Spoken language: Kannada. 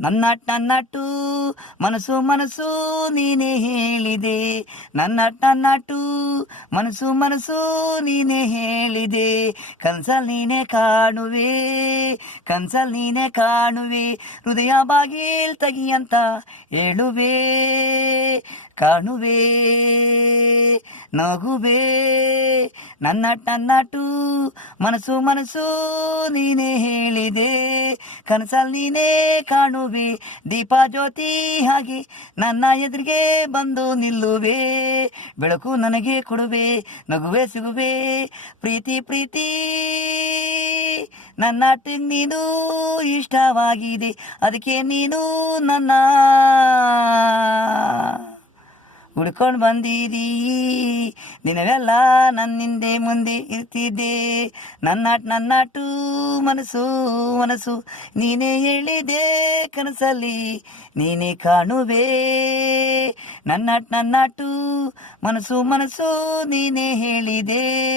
ನನ್ನಟ್ಟು ಮನಸ್ಸು ಮನಸ್ಸು ನೀನೇ ಹೇಳಿದೆ. ನನ್ನಟ್ಟು ಮನಸ್ಸು ನೀನೇ ಹೇಳಿದೆ. ಕನ್ಸಲ್ ನೀನೇ ಕಾಣುವೆ ಹೃದಯ ಬಾಗಿಲ್ ತೆಗಿಯಂತ ಹೇಳುವೆ. ಕಾಣುವೆ ನಗುವೆ ನನ್ನಟ್ಟು ಮನಸ್ಸು ನೀನೇ ಹೇಳಿದೆ. ಕನಸಲ್ ನೀನೇ ಕಾಣುವೆ ದೀಪ ಜ್ಯೋತಿ ಹಾಗೆ ನನ್ನ ಎದುರಿಗೆ ಬಂದು ನಿಲ್ಲುವೆ. ಬೆಳಕು ನನಗೆ ಕೊಡುವೆ ನಗುವೆ ಸಿಗುವೆ ಪ್ರೀತಿ ನನ್ನಟ್ಟಿಗೆ ನೀನು ಇಷ್ಟವಾಗಿದೆ. ಅದಕ್ಕೆ ನೀನು ನನ್ನ ಹುಡ್ಕೊಂಡು ಬಂದಿದ್ದೀ. ದಿನವೆಲ್ಲ ನನ್ನಿಂದೆ ಮುಂದೆ ಇರ್ತಿದ್ದೆ. ನನ್ನಟ್ಟು ಮನಸ್ಸು ನೀನೇ ಹೇಳಿದೆ. ಕನಸಲ್ಲಿ ನೀನೇ ಕಾಣುವೆ. ನನ್ನಟ್ಟು ಮನಸ್ಸು ನೀನೇ ಹೇಳಿದೆ.